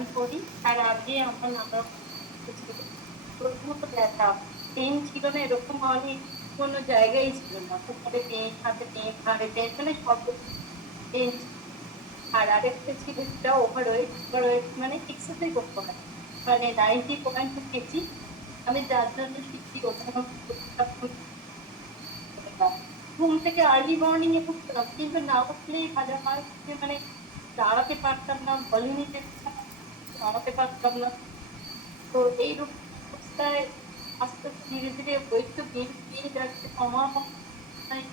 ব্যায়াম করি। তার আগে আমার নানা রকম ছিল। প্রথমত ব্যথা, পেন ছিল না এরকম অনেক কোনো জায়গায় ছিল না। কোমরে পেন, হাতে পেন, ঘাড়ে পেন, মানে সব পেন। আর আরেকটা ছিল যেটা ওভারওয়েট। ওভারওয়েট মানে এক্সারসাইজ করতে হয়, মানে 90.2 কেজি। আমি যার জন্য শিখছি ওঠানো ঘুম থেকে আর্লি মর্নিং এ উঠতাম, কিন্তু না উঠলেই ভালো হয় যে মানে দাঁড়াতে পারতাম না, বলে নিতে দাঁড়াতে পারতাম না। তো এইরকম অবস্থায় আস্তে আস্তে ধীরে ধীরে ওয়েট তো গেইন পেয়ে যাচ্ছে, কমানো হয়।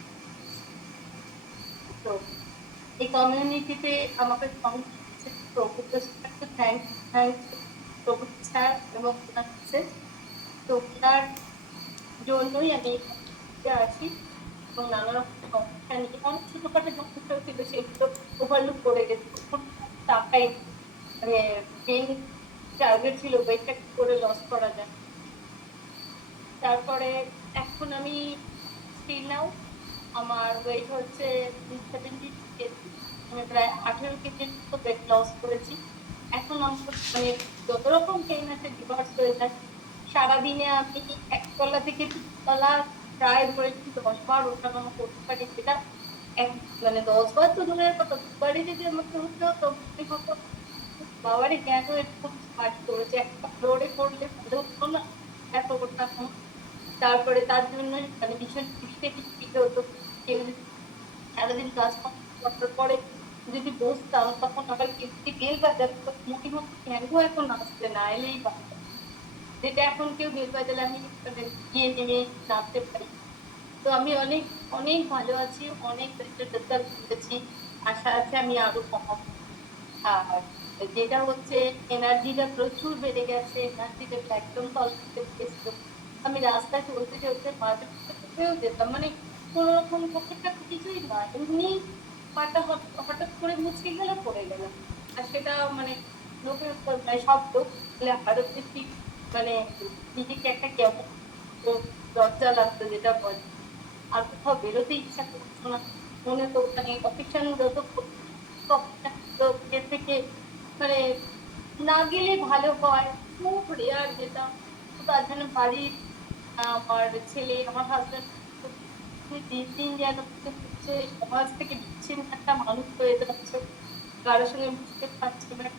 তো এই কমিউনিটিতে আমাকে সঙ্গ দিচ্ছে প্রভুত্ব, থ্যাংক থ্যাংক প্রভু স্যার এবং ওনার মিসেস। তো ওনার জন্যই আমি এখানে আছি এবং নানা রকম সমস্যা নিয়ে অনেক ছোটখাটো সমস্যা ছিল সেগুলো ওভারলুক করে গেছি। টাকাই মানে মেইন টার্গেট ছিল ওয়েটটা কি করে লস করা যায়। তারপরে এখন আমি স্টিল নাও আমার ওয়েট হচ্ছে 70 কেজি। আমি প্রায় 18 কেজির মতো ওয়েট লস করেছি। এখন আমার মানে যত রকম পেইন আছে রিভার্স হয়ে যায়। সারাদিনে আমি একতলা থেকে তিনতলা প্রায় ধরে 10 বার ওঠানামা করতে পারি, যেটা এক মানে 10 বার তো দূরের কথা, দুবারই যদি আমাকে উঠতে হতো মনে হতো বাবারে কেন এরকম স্মার্ট করেছে, একটা ফ্লোরে পড়লে ভালো হতো না, এত ওঠানো। তারপরে তার জন্য মানে ভীষণ ইরিটেটিং ফিল হতো। কেউ যদি সারাদিন কাজ করার পরে যদি বসতাম তখন আবার কেউ যদি বেল বাজাতো মনে হতো কেন এখন আসতে না এলেই পারতো, যেটা এখন কেউ বেল বাজালে আমি মানে গিয়ে নেমে নামতে পারি। তো আমি অনেক অনেক ভালো আছি, অনেক বেটার রেজাল্ট করেছি। আশা আছে আমি আরো কমাবো। আর যেটা হচ্ছে এনার্জিটা প্রচুর বেড়ে গেছে, এনার্জি লেভেল একদম তলানিতে গেছিল। আমি রাস্তায় চলতে চলতে মাঝে মধ্যে পড়েও যেতাম, মানে কোনো রকম ছোটখাটো কিছুই না, এমনি পাটা হঠাৎ করে মুচকে গেলে পড়ে গেলাম। আর সেটা মানে লোকের মানে সব লোক বলে আরো বেশি মানে নিজেকে একটা কেমন লজ্জা লাগতো যেটা বলে। আর কোথাও বেরোতে ইচ্ছা করতো না, মনে তো মানে অফিসানরত থেকে মানে না গেলে ভালো হয়, খুব রেয়ার যেতাম। তো তার জন্য বাড়ির আমার ছেলে আমার হাজবেন্ড দিন দিন যেন মনে হচ্ছে সমাজ থেকে বিচ্ছিন্ন একটা মানুষ হয়ে যাচ্ছে, কারোর সঙ্গে বুঝতে পারছে না।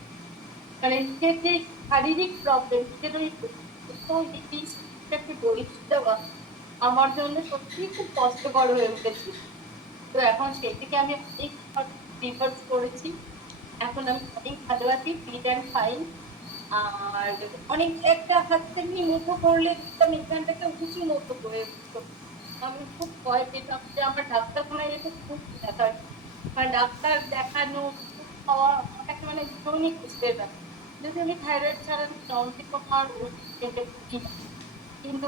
মানে নিজের যে শারীরিক প্রবলেম, নিজের ওই জিনিসটাকে বহিষ্কার দেওয়া আমার জন্য সত্যি খুব কষ্টকর হয়ে উঠেছিল। তো এখন সেদিকে আমি অনেক রিভার্স করেছি। এখন আমি অনেক ভালো আছি, ফিট অ্যান্ড ফাইন। আর অনেক একটা হাত থেকে মুঠো করলে দেখতাম এখানটাকে উঁচু মতো হয়ে উঠতো। আমি খুব ভয় পেতাম যে আমার ডাক্তারখানায় যেতে খুব ব্যথা, কারণ ডাক্তার দেখানো ওষুধ খাওয়া আমাকে মানে ভীষণই কষ্টের ব্যাপার। যদি আমি থাইরয়েড ছাড়া নর্মালি তোমার ওষুধ খেতে পারি না। কিন্তু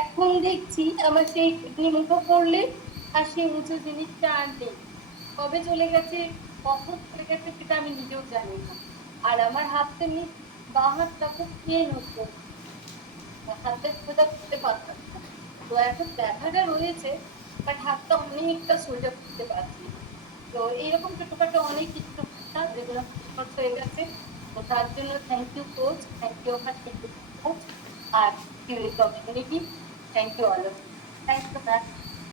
এখন দেখছি আমার সেই কিডনি মুঠো করলে আর সেই উঁচু জিনিসটা আর নেই। কবে চলে গেছে, কখন চলে গেছে সেটা আমি নিজেও জানি না। আর আমার হাত তেমনি বাঁ হাতটা খুব পেন হতো, হাতে সোজা করতে পারতাম না। তো এখন ব্যথাটা রয়েছে, বাট হাতটা অনেকটা সোজা করতে পারছি। তো এইরকম ছোটখাটো অনেক কিছু টুকটাক যেগুলো সুস্থ হয়ে গেছে। তো তার জন্য thank you coach, thank you আমার কোচ, আর community, thank you all of you. Thank you ma'am.